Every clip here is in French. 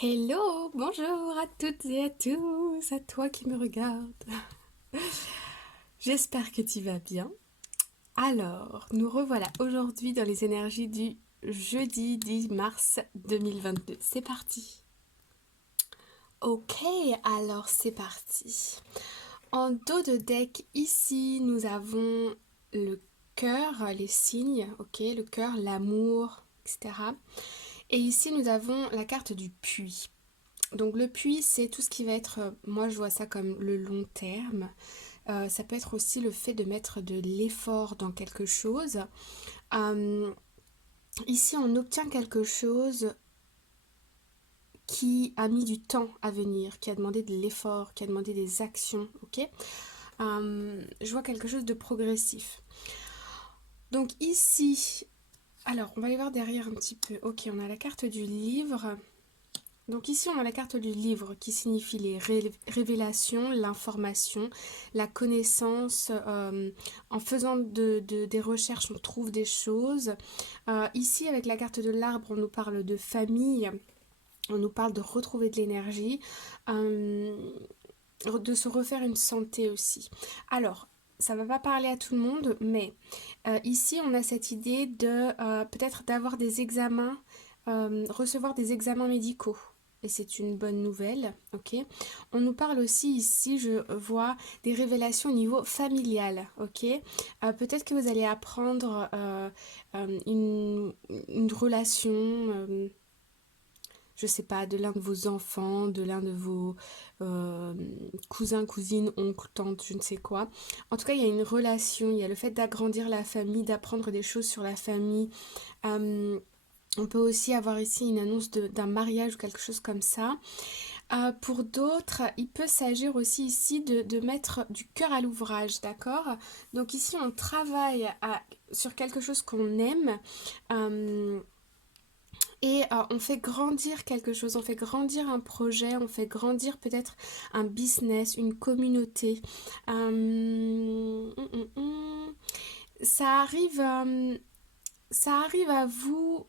Hello, bonjour à toutes et à tous, à toi qui me regardes. J'espère que tu vas bien. Alors, nous revoilà aujourd'hui dans les énergies du jeudi 10 mars 2022. C'est parti. Ok, alors c'est parti. En dos de deck, ici, nous avons le cœur, les signes, ok, le cœur, l'amour, etc. Et ici, nous avons la carte du puits. Donc le puits, c'est tout ce qui va être, moi je vois ça comme le long terme. Ça peut être aussi le fait de mettre de l'effort dans quelque chose. Euh, Ici, on obtient quelque chose qui a mis du temps à venir, qui a demandé de l'effort, qui a demandé des actions, ok. Je vois quelque chose de progressif. Donc ici, alors on va aller voir derrière un petit peu. Ok, on a la carte du livre. Donc ici, on a la carte du livre qui signifie les révélations, l'information, la connaissance. En faisant des recherches, on trouve des choses. Ici, avec la carte de l'arbre, on nous parle de famille, on nous parle de retrouver de l'énergie, euh, de se refaire une santé aussi. Alors, ça ne va pas parler à tout le monde, mais ici, on a cette idée de peut-être d'avoir des examens, recevoir des examens médicaux. Et c'est une bonne nouvelle, ok. On nous parle aussi ici, je vois des révélations au niveau familial, ok. Peut-être que vous allez apprendre une relation, je sais pas, de l'un de vos enfants, de l'un de vos euh, cousins, cousines, oncles, tantes, je ne sais quoi. En tout cas, il y a une relation, il y a le fait d'agrandir la famille, d'apprendre des choses sur la famille. Euh, on peut aussi avoir ici une annonce d'un mariage ou quelque chose comme ça. Pour d'autres, il peut s'agir aussi ici de mettre du cœur à l'ouvrage, d'accord? Donc ici, on travaille sur quelque chose qu'on aime. euh, et on fait grandir quelque chose, on fait grandir un projet, on fait grandir peut-être un business, une communauté. Ça arrive, ça arrive à vous.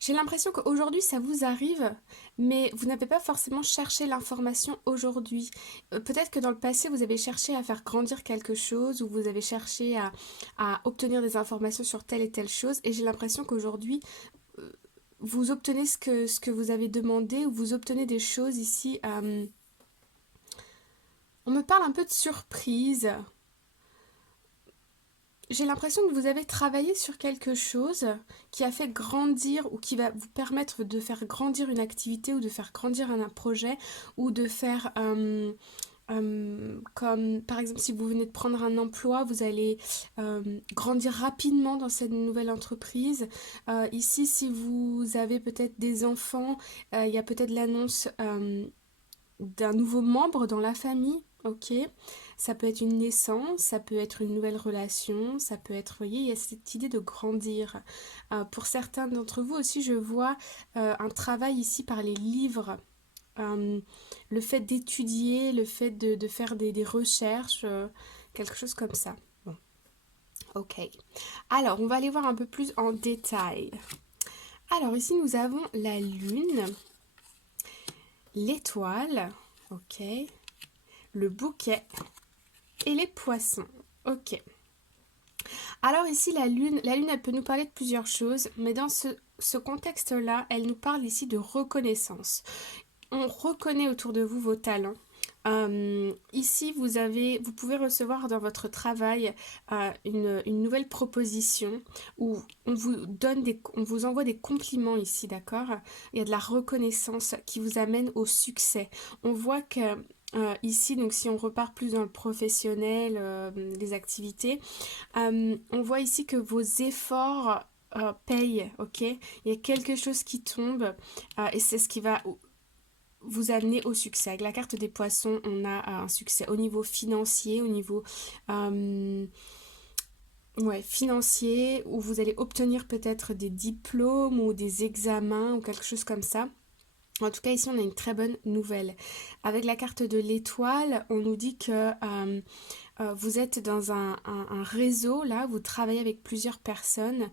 J'ai l'impression qu'aujourd'hui ça vous arrive, mais vous n'avez pas forcément cherché l'information aujourd'hui. Peut-être que dans le passé vous avez cherché à faire grandir quelque chose ou vous avez cherché à obtenir des informations sur telle et telle chose, et j'ai l'impression qu'aujourd'hui vous obtenez ce que vous avez demandé ou vous obtenez des choses ici. On me parle un peu de surprise. J'ai l'impression que vous avez travaillé sur quelque chose qui a fait grandir ou qui va vous permettre de faire grandir une activité ou de faire grandir un projet ou de faire comme par exemple si vous venez de prendre un emploi, vous allez grandir rapidement dans cette nouvelle entreprise. Ici, si vous avez peut-être des enfants, il y a peut-être l'annonce d'un nouveau membre dans la famille, ok? Ça peut être une naissance, ça peut être une nouvelle relation, ça peut être, vous voyez, il y a cette idée de grandir. Pour certains d'entre vous aussi, je vois un travail ici par les livres. Euh, le fait d'étudier, le fait de faire des recherches, quelque chose comme ça. Bon, ok. Alors, on va aller voir un peu plus en détail. Alors, ici, nous avons la lune, l'étoile, ok, le bouquet et les poissons. Ok. Alors ici, la lune, elle peut nous parler de plusieurs choses, mais dans ce contexte-là, elle nous parle ici de reconnaissance. On reconnaît autour de vous vos talents. Ici, vous pouvez recevoir dans votre travail une nouvelle proposition où on vous envoie des compliments ici, d'accord? Il y a de la reconnaissance qui vous amène au succès. On voit que ici, donc si on repart plus dans le professionnel, les activités, on voit ici que vos efforts payent, ok? Il y a quelque chose qui tombe et c'est ce qui va vous amener au succès. Avec la carte des poissons, on a un succès au niveau financier, au niveau euh, ouais, financier, où vous allez obtenir peut-être des diplômes ou des examens ou quelque chose comme ça. En tout cas, ici, on a une très bonne nouvelle. Avec la carte de l'étoile, on nous dit que vous êtes dans un réseau, là, vous travaillez avec plusieurs personnes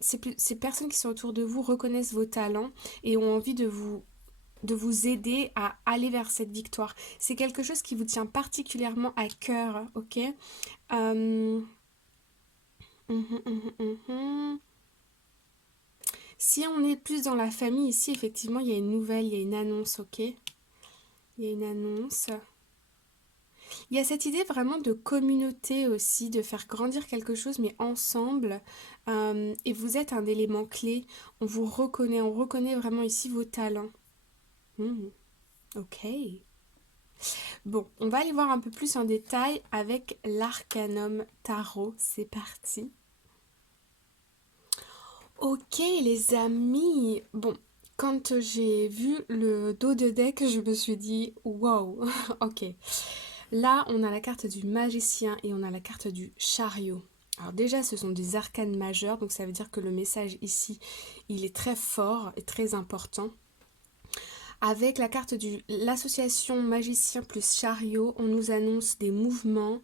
ces personnes qui sont autour de vous reconnaissent vos talents et ont envie de vous aider à aller vers cette victoire. C'est quelque chose qui vous tient particulièrement à cœur, ok? Euh, Si on est plus dans la famille ici, effectivement, il y a une nouvelle, il y a une annonce, ok? Il y a une annonce. Il y a cette idée vraiment de communauté aussi, de faire grandir quelque chose, mais ensemble. Et vous êtes un élément clé. On reconnaît vraiment ici vos talents. Hmm, ok. Bon, on va aller voir un peu plus en détail avec l'Arcanum Tarot. C'est parti. Ok les amis. Bon, quand j'ai vu le dos de deck, je me suis dit wow. Ok. Là, on a la carte du magicien et on a la carte du chariot. Alors déjà, ce sont des arcanes majeurs, donc ça veut dire que le message ici, il est très fort et très important. Avec la carte de l'association magicien plus chariot, on nous annonce des mouvements,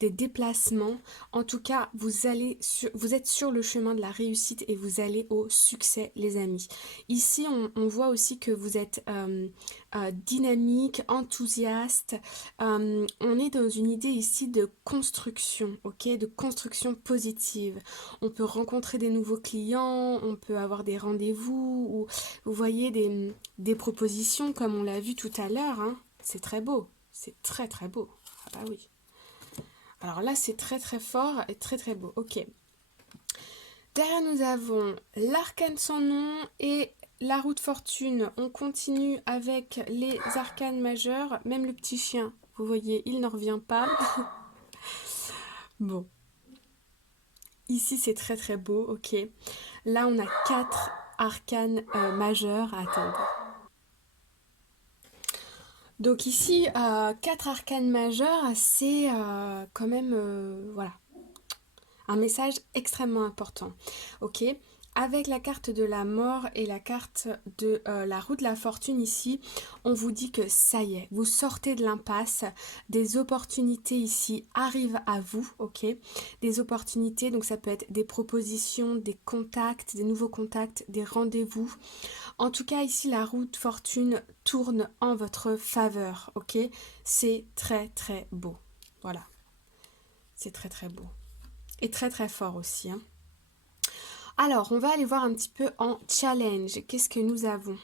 des déplacements. En tout cas, vous êtes sur le chemin de la réussite et vous allez au succès, les amis. Ici, on voit aussi que vous êtes dynamique, enthousiaste. On est dans une idée ici de construction, ok, de construction positive. On peut rencontrer des nouveaux clients, on peut avoir des rendez-vous, ou vous voyez des propositions comme on l'a vu tout à l'heure. Hein. C'est très beau, c'est très très beau. Ah bah oui. Alors là, c'est très très fort et très très beau. Ok. Derrière, nous avons l'arcane sans nom et la roue de fortune. On continue avec les arcanes majeurs. Même le petit chien, vous voyez, il n'en revient pas. Bon. Ici, c'est très très beau. Ok. Là, on a 4 arcanes majeurs à attendre. Donc ici, 4 arcanes majeurs, c'est quand même voilà, un message extrêmement important. Ok. Avec la carte de la mort et la carte de la roue de la fortune ici, on vous dit que ça y est, vous sortez de l'impasse, des opportunités ici arrivent à vous, ok? Des opportunités, donc ça peut être des propositions, des contacts, des nouveaux contacts, des rendez-vous. En tout cas, ici, la roue de fortune tourne en votre faveur, ok? C'est très très beau. Voilà. C'est très très beau. Et très très fort aussi. Hein. Alors, on va aller voir un petit peu en challenge. Qu'est-ce que nous avons?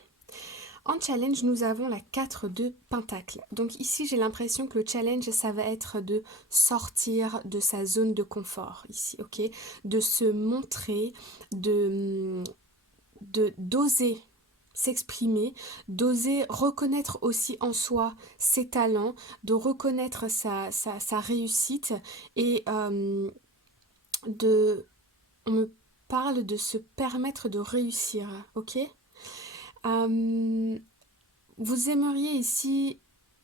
En challenge, nous avons la 4 de Pentacle. Donc ici, j'ai l'impression que le challenge, ça va être de sortir de sa zone de confort, ici, ok? De se montrer, d'oser s'exprimer, d'oser reconnaître aussi en soi ses talents, de reconnaître sa réussite et on me parle de se permettre de réussir, ok? Vous aimeriez ici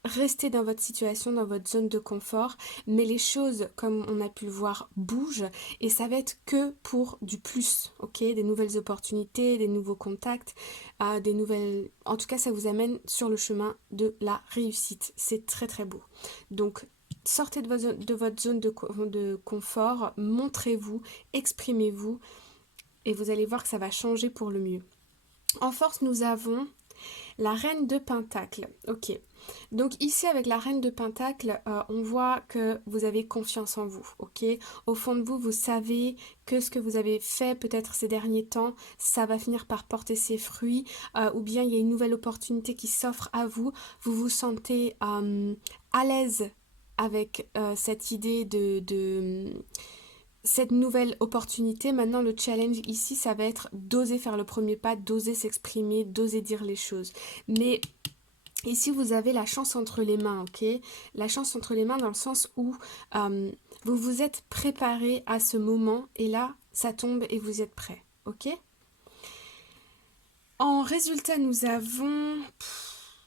rester dans votre situation, dans votre zone de confort, mais les choses, comme on a pu le voir, bougent et ça va être que pour du plus, ok? Des nouvelles opportunités, des nouveaux contacts, des nouvelles... En tout cas, ça vous amène sur le chemin de la réussite. C'est très très beau. Donc, sortez de votre zone de confort, montrez-vous, exprimez-vous et vous allez voir que ça va changer pour le mieux. En force, nous avons la reine de Pentacle. Ok. Donc ici, avec la reine de Pentacle, on voit que vous avez confiance en vous. Ok. Au fond de vous, vous savez que ce que vous avez fait peut-être ces derniers temps, ça va finir par porter ses fruits. Ou bien il y a une nouvelle opportunité qui s'offre à vous. Vous vous sentez à l'aise avec cette idée de cette nouvelle opportunité. Maintenant, le challenge ici, ça va être d'oser faire le premier pas, d'oser s'exprimer, d'oser dire les choses. Mais ici, vous avez la chance entre les mains, ok? La chance entre les mains dans le sens où vous vous êtes préparé à ce moment et là, ça tombe et vous êtes prêt, ok? En résultat, nous avons...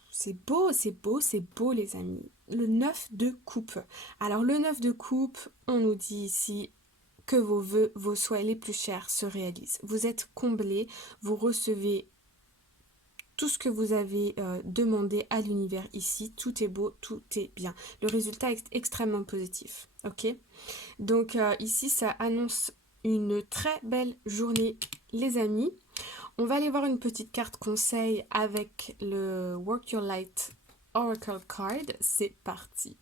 C'est beau, c'est beau, c'est beau les amis. Le 9 de coupe. Alors le 9 de coupe, on nous dit ici que vos vœux, vos souhaits les plus chers se réalisent. Vous êtes comblé, vous recevez tout ce que vous avez demandé à l'univers ici. Tout est beau, tout est bien. Le résultat est extrêmement positif. Ok? Donc ici, ça annonce une très belle journée, les amis. On va aller voir une petite carte conseil avec le Work Your Light Oracle Card. C'est parti.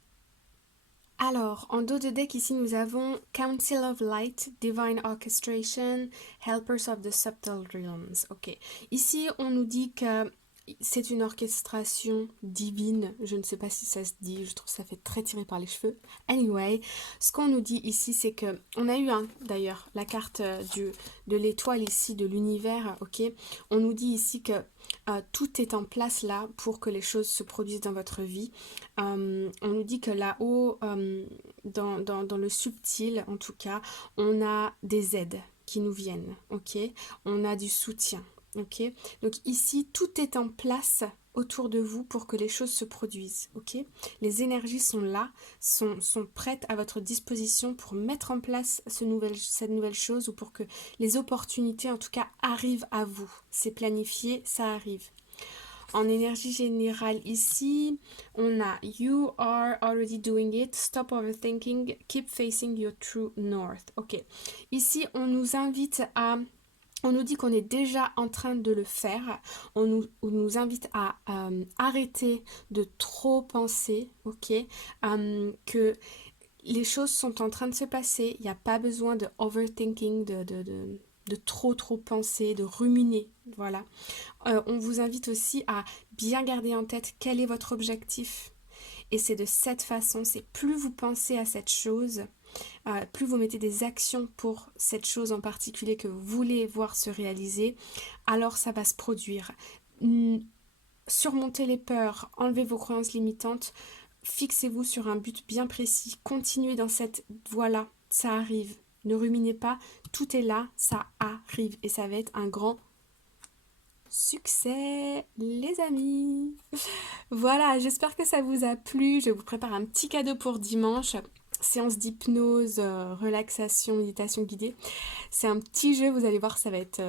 Alors, en dos de deck, ici, nous avons Council of Light, Divine Orchestration, Helpers of the Subtle Realms. Ok. Ici, on nous dit que c'est une orchestration divine. Je ne sais pas si ça se dit, je trouve que ça fait très tiré par les cheveux. Anyway, ce qu'on nous dit ici, c'est que... On a eu d'ailleurs, la carte de l'étoile ici, de l'univers, ok. On nous dit ici que tout est en place là pour que les choses se produisent dans votre vie. On nous dit que là-haut, dans le subtil en tout cas, on a des aides qui nous viennent, ok. On a du soutien. Ok, donc ici, tout est en place autour de vous pour que les choses se produisent. Ok, les énergies sont là, sont prêtes à votre disposition pour mettre en place cette nouvelle chose ou pour que les opportunités, en tout cas, arrivent à vous. C'est planifié, ça arrive. En énergie générale ici, on a You are already doing it, stop overthinking, keep facing your true north. Ok, ici, on nous invite à... On nous dit qu'on est déjà en train de le faire. On nous invite à arrêter de trop penser, ok, que les choses sont en train de se passer. Il n'y a pas besoin de overthinking, de trop penser, de ruminer. Voilà. On vous invite aussi à bien garder en tête quel est votre objectif. Et c'est de cette façon, c'est plus vous pensez à cette chose, plus vous mettez des actions pour cette chose en particulier que vous voulez voir se réaliser, alors ça va se produire. Surmontez les peurs, enlevez vos croyances limitantes, fixez-vous sur un but bien précis, continuez dans cette voie-là, ça arrive. Ne ruminez pas, tout est là, ça arrive et ça va être un grand succès, les amis. Voilà, j'espère que ça vous a plu. Je vous prépare un petit cadeau pour dimanche. Séance d'hypnose, relaxation, méditation guidée. C'est un petit jeu, vous allez voir, ça va être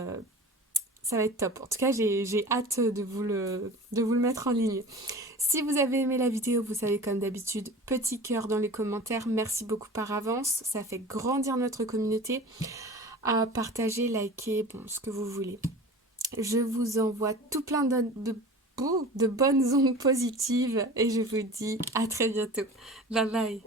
top. En tout cas, j'ai hâte de vous le mettre en ligne. Si vous avez aimé la vidéo, vous savez comme d'habitude, petit cœur dans les commentaires. Merci beaucoup par avance. Ça fait grandir notre communauté. Partagez, likez, bon, ce que vous voulez. Je vous envoie tout plein de bonnes ondes positives et je vous dis à très bientôt. Bye bye.